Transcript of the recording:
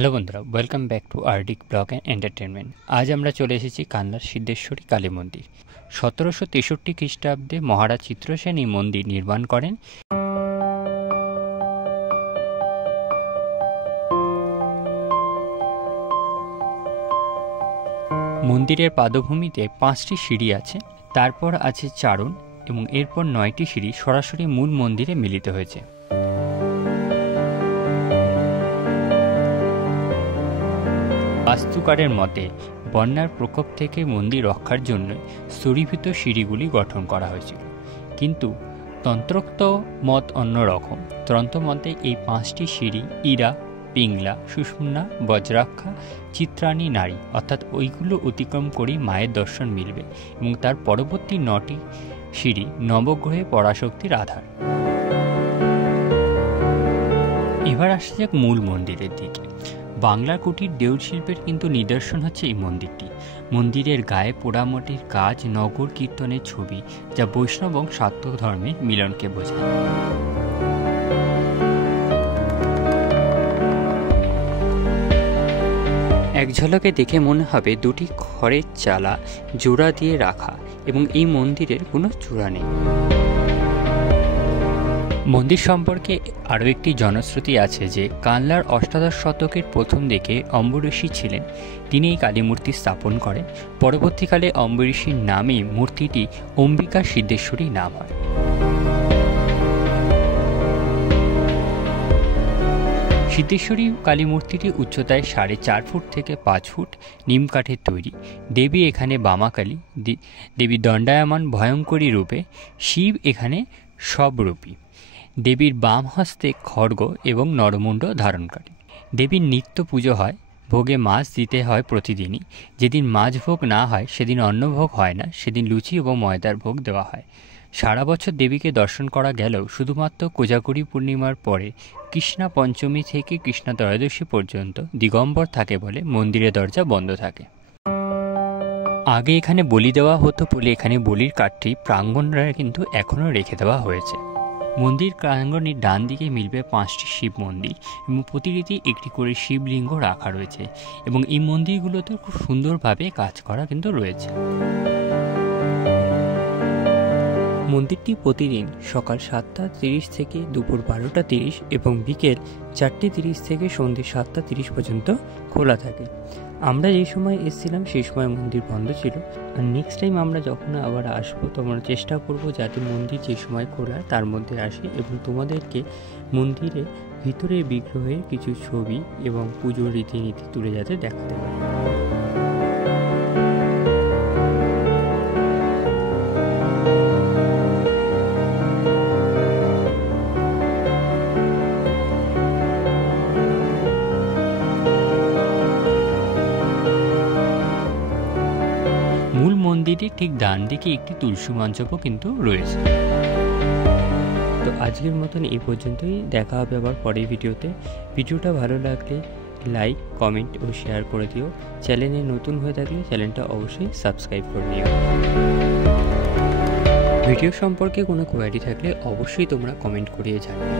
হ্যালো বন্ধুরা, welcome back to আরডিক blog and entertainment. আজ আমরা চলে এসেছি কানলার সিদ্ধেশ্বরী কালী মন্দির। 1763 খ্রিস্টাব্দে মহারাজ চিত্রসেন এই মন্দির নির্মাণ করেন। মন্দিরের পাদভূমিতে 5টি সিঁড়ি আছে, তারপর আছে চারণ এবং এরপর 9টি সিঁড়ি সরাসরি মূল মন্দিরে মিলিত হয়েছে। বাস্তুকারের মতে বন্যার প্রকোপ থেকে মন্দির রক্ষার জন্য স্তরীভূত সিঁড়িগুলি গঠন করা হয়েছিল, কিন্তু তন্ত্রোক্ত মত অন্যরকম। তন্ত্রমতে এই 5টি সিঁড়ি ইরা, পিংলা, সুষুম্না, বজ্রাক্ষা, চিত্রাণী নারী অর্থাৎ ওইগুলো অতিক্রম করেই মায়ের দর্শন মিলবে এবং তার পরবর্তী 9টি সিঁড়ি নবগ্রহে পরাশক্তির আধার। এবার আসা যাক মূল মন্দিরের দিকে। বাংলার কুটির দেউল শিল্পের কিন্তু নিদর্শন হচ্ছে এই মন্দিরটি। মন্দিরের গায়ে পোড়ামাটির কাজ, নগর কীর্তনের ছবি, যা বৈষ্ণব এবং শাক্ত ধর্মের মিলনকে বোঝায়। এক ঝলকে দেখে মনে হবে দুটি খড়ের চালা জোড়া দিয়ে রাখা এবং এই মন্দিরের কোনো চূড়া নেই। মন্দির সম্পর্কে আরও একটি জনশ্রুতি আছে যে কানলার অষ্টাদশ শতকের প্রথম দিকে অম্বরীষি ছিলেন, তিনি এই কালী মূর্তি স্থাপন করেন। পরবর্তীকালে অম্বরীষির নামেই মূর্তিটি অম্বিকা সিদ্ধেশ্বরী নাম হয়। সিদ্ধেশ্বরী কালী মূর্তিটি উচ্চতায় 4.5 ফুট থেকে 5 ফুট, নিম কাঠের তৈরি। দেবী এখানে বামাকালী, দেবী দণ্ডায়মান ভয়ঙ্করী রূপে, শিব এখানে সবরূপী। দেবীর বাম হস্তে খড়গ এবং নরমুণ্ড ধারণকারী। দেবীর নিত্য পুজো হয়, ভোগে মাছ দিতে হয় প্রতিদিনই। যেদিন মাছ ভোগ না হয় সেদিন অন্নভোগ হয় না, সেদিন লুচি এবং ময়দার ভোগ দেওয়া হয়। সারা বছর দেবীকে দর্শন করা গেলেও শুধুমাত্র কোজাগরী পূর্ণিমার পরে কৃষ্ণা পঞ্চমী থেকে কৃষ্ণা ত্রয়োদশী পর্যন্ত দিগম্বর থাকে বলে মন্দিরের দরজা বন্ধ থাকে। আগে এখানে বলি দেওয়া হতো বলে এখানে বলির কাঠটি প্রাঙ্গণরা কিন্তু এখনও রেখে দেওয়া হয়েছে। মন্দির প্রাঙ্গণের ডান দিকে মিলবে 5টি শিব মন্দির এবং প্রতিটি একটি করে শিবলিঙ্গ রাখা রয়েছে এবং এই মন্দিরগুলোতে খুব সুন্দরভাবে কাজ করা কিন্তু রয়েছে। মন্দিরটি প্রতিদিন সকাল 7টা 30 থেকে দুপুর 12টা 30 এবং বিকেল 4টে 30 থেকে সন্ধ্যে 7টা 30 পর্যন্ত খোলা থাকে। আমরা যেই সময় এসেছিলাম সেই সময় মন্দির বন্ধ ছিল, আর নেক্সট টাইম আমরা যখন আবার আসবো তখন চেষ্টা করব যাতে মন্দির যে সময় খোলা তার মধ্যে আসে এবং তোমাদেরকে মন্দিরে ভিতরের বিগ্রহের কিছু ছবি এবং পুজোর রীতিনীতি তুলে যাতে দেখাতে পারি। মূল মন্দিরের ঠিক ডান দিকে একটি তুলসী মঞ্চপও কিন্তু রয়েছে। তো আজকের মতন এই পর্যন্তই, দেখা হবে আবার পরের ভিডিওতে। ভিডিওটা ভালো লাগলে লাইক, কমেন্ট ও শেয়ার করে দিও। চ্যানেলে নতুন হয়ে থাকলে চ্যানেলটা অবশ্যই সাবস্ক্রাইব করে নিও। ভিডিও সম্পর্কে কোনো কোয়ারি থাকলে অবশ্যই তোমরা কমেন্ট করিয়ে জানাবে।